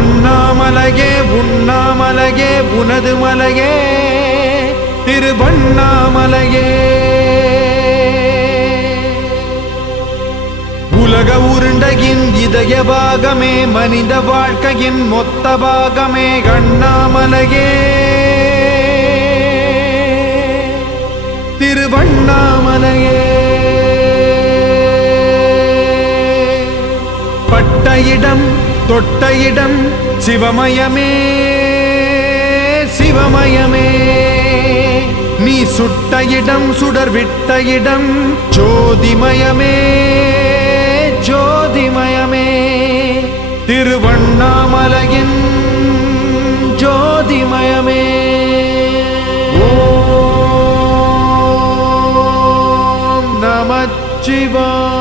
அண்ணாமலையே உண்ணாமலையே உனது மலையே திருவண்ணாமலையே. உலக உருண்டையின் இதய பாகமே மனித வாழ்க்கையின் மொத்த பாகமே அண்ணாமலையே திருவண்ணாமலையே. பட்ட இடம் தொட்ட இடம் சிவமயமே சிவமயமே. நீ சுட்ட இடம் சுடர் விட்ட இடம் ஜோதிமயமே ஜோதிமயமே. திருவண்ணாமலையின் ஜோதிமயமே. ஓம் நமச்சிவாய.